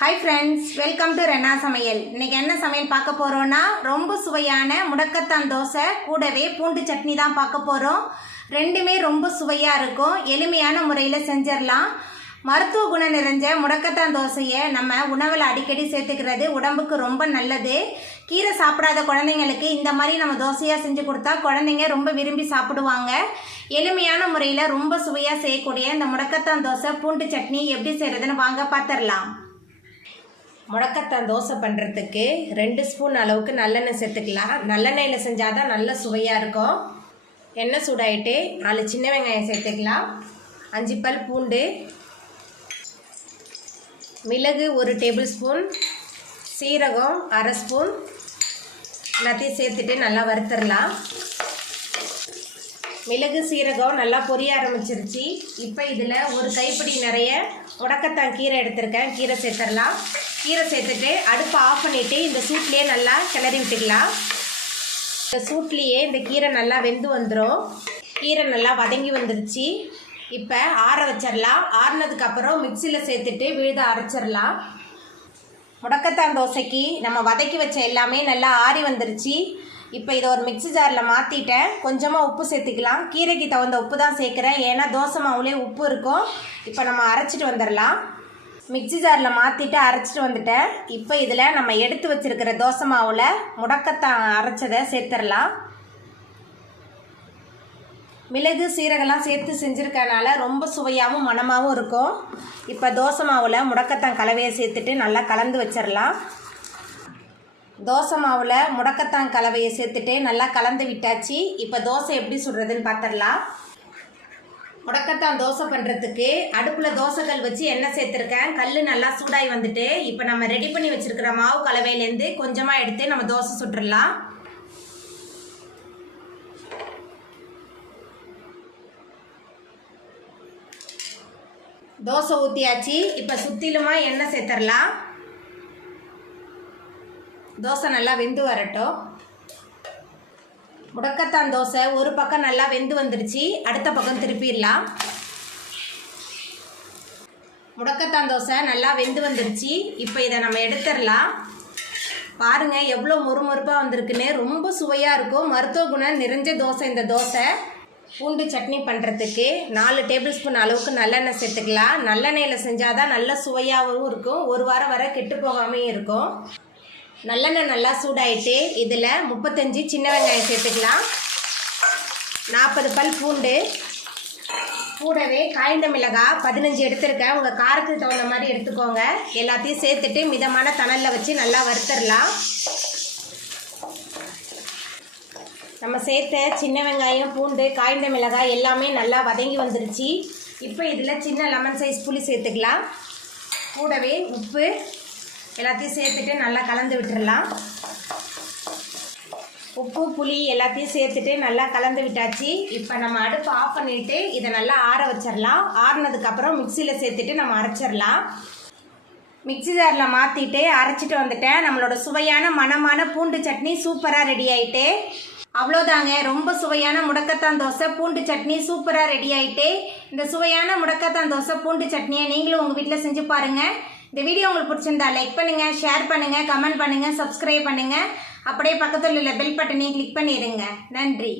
Hi friends, welcome to Renna Samayal. இன்னைக்கு என்ன சமையல் பார்க்க போறோம்னா ரொம்ப சுவையான முடக்கத்தான் தோசை கூடவே பூண்டு சட்னி தான் பார்க்க போறோம். ரெண்டுமே ரொம்ப சுவையா இருக்கும். எளிமையான முறையில் செஞ்சிடலாம். மருத்துவ குணம் நிறைஞ்ச முடக்கத்தான் தோசையை நம்ம உணவில் அடிக்கடி சேர்த்துக்கிறது உடம்புக்கு ரொம்ப நல்லது. கீரை சாப்பிடாத குழந்தைங்களுக்கு இந்த மாதிரி நம்ம தோசையாக செஞ்சு கொடுத்தா குழந்தைங்க ரொம்ப விரும்பி சாப்பிடுவாங்க. எளிமையான முறையில் ரொம்ப சுவையாக செய்யக்கூடிய இந்த முடக்கத்தான் தோசை பூண்டு சட்னி எப்படி செய்கிறதுன்னு வாங்க பார்த்துடலாம். முடக்கத்தான் தோசை பண்ணுறதுக்கு 2 ஸ்பூன் அளவுக்கு நல்லெண்ணெய் சேர்த்துக்கலாம். நல்லெண்ணெயில் செஞ்சால் தான் நல்ல சுவையாக இருக்கும். எண்ணெய் சூடாயிட்டு 4 சின்ன வெங்காயம் சேர்த்துக்கலாம். 5 பல் பூண்டு, மிளகு 1 டேபிள் ஸ்பூன், சீரகம் 1/2 ஸ்பூன் எல்லாத்தையும் சேர்த்துட்டு நல்லா வறுத்துடலாம். மிளகு சீரகம் நல்லா பொரிய ஆரம்பிச்சிருச்சு. இப்போ இதில் ஒரு கைப்பிடி நிறைய முடக்கத்தான் கீரை எடுத்திருக்கேன். கீரை சேர்த்துடலாம். கீரை சேர்த்துட்டு அடுப்பை ஆஃப் பண்ணிவிட்டு இந்த சூட்லேயே நல்லா கிளறி விட்டுக்கலாம். இந்த சூட்லேயே இந்த கீரை நல்லா வெந்து வந்துடும். கீரை நல்லா வதங்கி வந்துருச்சு. இப்போ ஆற வச்சிடலாம். ஆறினதுக்கப்புறம் மிக்சியில் சேர்த்துட்டு விழுத அரைச்சிடலாம். முடக்கத்தான் தோசைக்கு நம்ம வதக்கி வச்ச எல்லாமே நல்லா ஆறி வந்துருச்சு. இப்போ இதை ஒரு மிக்ஸி ஜாரில் மாற்றிட்டேன். கொஞ்சமாக உப்பு சேர்த்துக்கலாம். கீரைக்கு தகுந்த உப்பு தான் சேர்க்குறேன், ஏன்னா தோசை மாவுலேயே உப்பு இருக்கும். இப்போ நம்ம அரைச்சிட்டு வந்துடலாம். மிக்ஸி ஜாரில் மாற்றிட்டு அரைச்சிட்டு வந்துட்டேன். இப்போ இதில் நம்ம எடுத்து வச்சுருக்கிற தோசை மாவில் முடக்கத்தான் அரைச்சதை சேர்த்துடலாம். மிளகு சீரகெல்லாம் சேர்த்து செஞ்சுருக்கனால ரொம்ப சுவையாகவும் மணமாகவும் இருக்கும். இப்போ தோசை மாவில் முடக்கத்தான் கலவையை சேர்த்துட்டு நல்லா கலந்து வச்சிடலாம். தோசை மாவில் முடக்கத்தான் கலவையை சேர்த்துட்டு நல்லா கலந்து விட்டாச்சு. இப்போ தோசை எப்படி சுடுறதுன்னு பார்த்துடலாம். முடக்கத்தான் தோசை பண்ணுறதுக்கு அடுப்பில் தோசைக்கல் வச்சு எண்ணெய் சேர்த்துருக்கேன். கல் நல்லா சூடாகி வந்துட்டு இப்போ நம்ம ரெடி பண்ணி வச்சுருக்கிற மாவு கலவையிலேருந்து கொஞ்சமாக எடுத்து நம்ம தோசை சுட்டுடலாம். தோசை ஊற்றியாச்சு. இப்போ சுற்றிலுமா எண்ணெய் சேர்த்துடலாம். தோசை நல்லா வெந்து வரட்டும். முடக்கத்தான் தோசை ஒரு பக்கம் நல்லா வெந்து வந்துடுச்சு. அடுத்த பக்கம் திருப்பிடலாம். முடக்கத்தான் தோசை நல்லா வெந்து வந்துடுச்சு. இப்போ இதை நம்ம எடுத்துடலாம். பாருங்கள் எவ்வளோ மொறுமொறுப்பாக வந்திருக்குன்னு. ரொம்ப சுவையாக இருக்கும். மருத்துவ குணம் நிறைஞ்ச தோசை இந்த தோசை. பூண்டு சட்னி பண்ணுறதுக்கு 4 டேபிள் ஸ்பூன் அளவுக்கு நல்லெண்ணெய் சேர்த்துக்கலாம். நல்லெண்ணெயில் செஞ்சால் தான் நல்ல சுவையாகவும் இருக்கும். ஒரு வாரம் வரை கெட்டு போகாமையும் இருக்கும். நல்லெண்ணெய் நல்லா சூடாயிட்டு இதில் 35 சின்ன வெங்காயம் சேர்த்துக்கலாம். 40 பல் பூண்டு, கூடவே காய்ந்த மிளகாய் 15 எடுத்துருக்கேன். உங்கள் காரத்துக்கு தகுந்த மாதிரி எடுத்துக்கோங்க. எல்லாத்தையும் சேர்த்துட்டு மிதமான தணலில் வச்சு நல்லா வறுத்துடலாம். நம்ம சேர்த்த சின்ன வெங்காயம், பூண்டு, காய்ந்த மிளகாய் எல்லாமே நல்லா வதங்கி வந்துருச்சு. இப்போ இதில் சின்ன லெமன் சைஸ் புளி சேர்த்துக்கலாம். கூடவே உப்பு எல்லாத்தையும் சேர்த்துட்டு நல்லா கலந்து விட்டுடலாம். உப்பு புளி எல்லாத்தையும் சேர்த்துட்டு நல்லா கலந்து விட்டாச்சு. இப்போ நம்ம அடுப்பு ஆஃப் பண்ணிவிட்டு இதை நல்லா ஆற வச்சிடலாம். ஆறினதுக்கப்புறம் மிக்சியில் சேர்த்துட்டு நம்ம அரைச்சிடலாம். மிக்ஸி ஜாரில் மாற்றிட்டு அரைச்சிட்டு வந்துட்டேன். நம்மளோட சுவையான மணமான பூண்டு சட்னி சூப்பராக ரெடி ஆகிட்டு. அவ்வளோதாங்க, ரொம்ப சுவையான முடக்கத்தான் தோசை பூண்டு சட்னி சூப்பராக ரெடி ஆகிட்டு. இந்த சுவையான முடக்கத்தான் தோசை பூண்டு சட்னியை நீங்களும் உங்கள் வீட்டில் செஞ்சு பாருங்கள். இந்த வீடியோ உங்களுக்கு பிடிச்சிருந்தா லைக் பண்ணுங்கள், ஷேர் பண்ணுங்கள், கமெண்ட் பண்ணுங்கள், சப்ஸ்கிரைப் பண்ணுங்கள். அப்படியே பக்கத்தில் உள்ள பெல் பட்டனையும் கிளிக் பண்ணிடுங்க. நன்றி.